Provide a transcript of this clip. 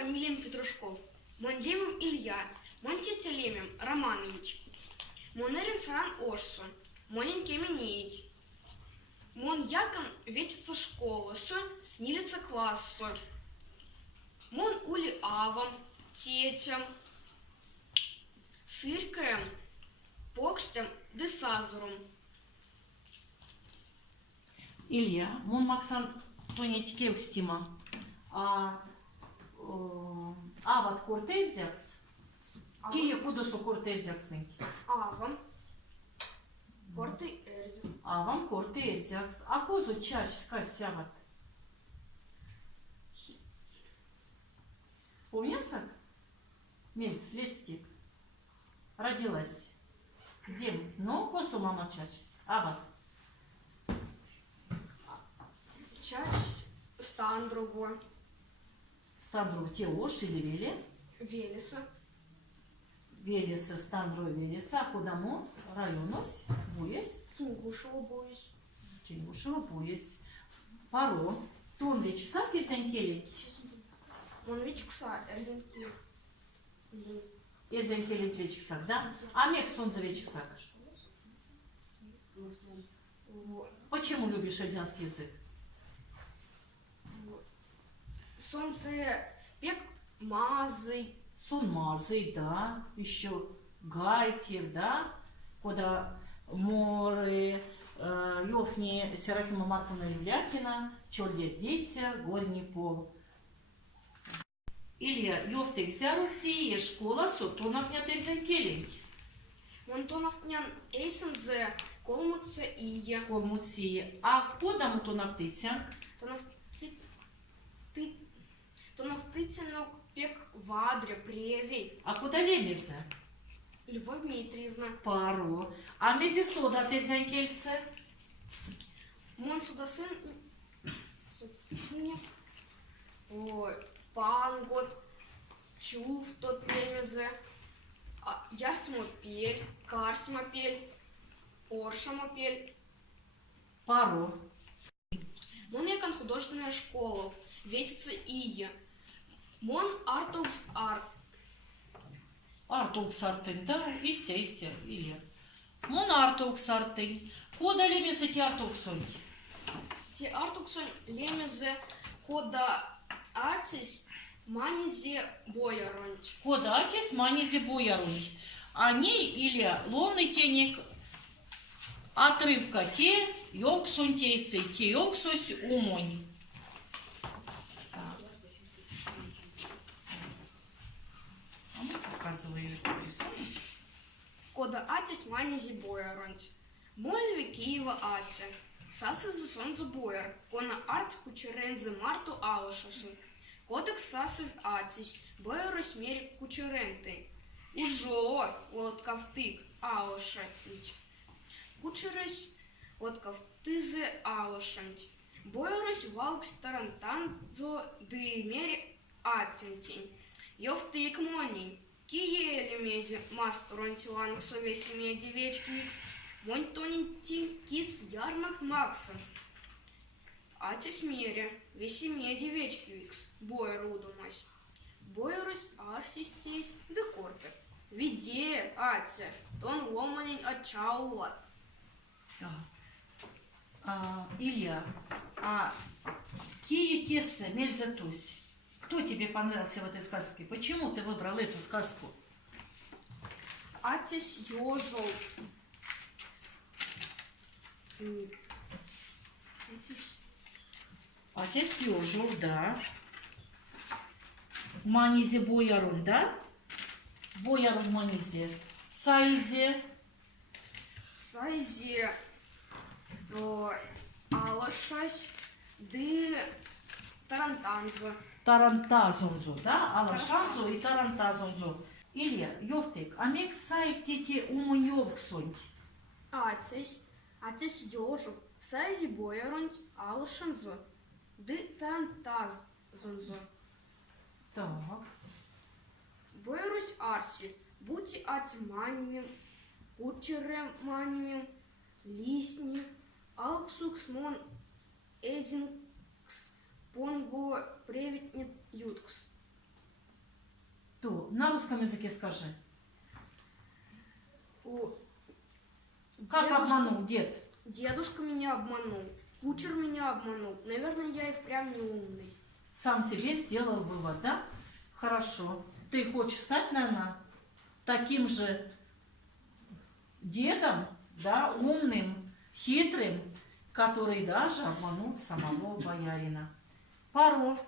фамилиям Петрушков. Мон Лемем Илья, мон тетя Лемем Романович, мон Эрин Саран Ошсу, монин Кеменеить, мон Якон ветится школа, с нилица классу, мон Ули Авам, тетям, сыркаем, покштем, десазурум. Илья, мон Максан Тонять Кеукстима, ават кортельзякс, кие кудосу кортельзяксный. Авам, корты эрзя. Авам кортельзякс, а козу чач скасяват. Помнится? Мельц, летстик. Родилась. Где? Ну, косу мама чачс. Ават. Чач Стандрово. Стандрово Теош или Вели? Велеса. Велеса, Стандрово Велеса. А куда мы? Районос. Буес. Тингушева боюсь. Тингушева Буес. Паро. Тон лечса пизанкели. Он вечкса, эрзенки. Эрзенкели вечксак, да? А мексон за вечксак. Почему любишь эрзянский язык? Солнце пек мазы. Сон мазы, да. Еще гайтев, да. Куда море, Йофни Серафима Марковна Юлякина, Чольдет Дейтся, Горний пол. Илья, Йофтек взяруси, школа, сотонов не терзенкелень. Монтонов нян эйсензе, колмутся ия. Колмуции. А куда мутонов тыця? Тонов тыцянок пек вадря, превей. А куда лемезе? Любовь Дмитриевна. Паро. А мези сода терзенкельсе? Мон сюда сын. Ой, пангот, чув тот лемезе. Ястимопель, карсимопель, оршамопель. Паро. Мон якон художественная школа, ветица ия. Мон артукс ар. Артукс артын, да? Истя, Илья. Мон артукс артын. Кода лемезе ти артуксон? Те артуксон лемезе кода атис манизе бояронч. Кода атис манизе бояруй. Они, Илья, ловный тенек отрывка те йоксун тейсы, те йоксус умонь. А мы показываем этот рисунок. Кода атис манизе бояронч. Мольви Киева ати. Сасы за сонза бояр. Кона арц кучерензе марту алышасу. Кодекс сасы атис. Боярос мерик кучеренты. Ужо вот кавтык алышать. Кучерес вот кавтызе алышать. Боярос валкс тарантанзо дымери атентень. Йовтык монень. Киелемезе мастер антиланг совеси медивечкникс. Вон тоненький кис ярмак Макса. Атис мере, веси медивечки викс. Бой рудумась. Бойрус арсистейс декорпер. Виде ате. Тон ломанень отчаулат. Илья, а кие тессе мельзатусь? Кто тебе понравился в этой сказке? Почему ты выбрал эту сказку? Атис ёжол. Атис ёжол, да. Манизе боярун, да? Боярун манизе. Сайзе. Сайзе. Алашась. Ды тарантанзо. Тарантазонзо, да? Алашанзо и тарантазонзо. Илья, Йофтек, а мек сайт тете умоньёвксонь. Атис ёжов. Сайзе бояронь алашанзо. Ды тарантазонзо. Так. Боярусь арси. Будьте атиманием. Кучереманием. Лисни. Алксукс мон эзинкс. Понго превитнет юткс. русском языке скажи. Как Дедушка- обманул дед? Дедушка меня обманул. Кучер меня обманул. Наверное, я и впрямь не умный. Сам себе сделал вывод, да? Хорошо. Ты хочешь стать, наверное, таким же дедом, да, умным, хитрым, который даже обманул самого боярина. Паро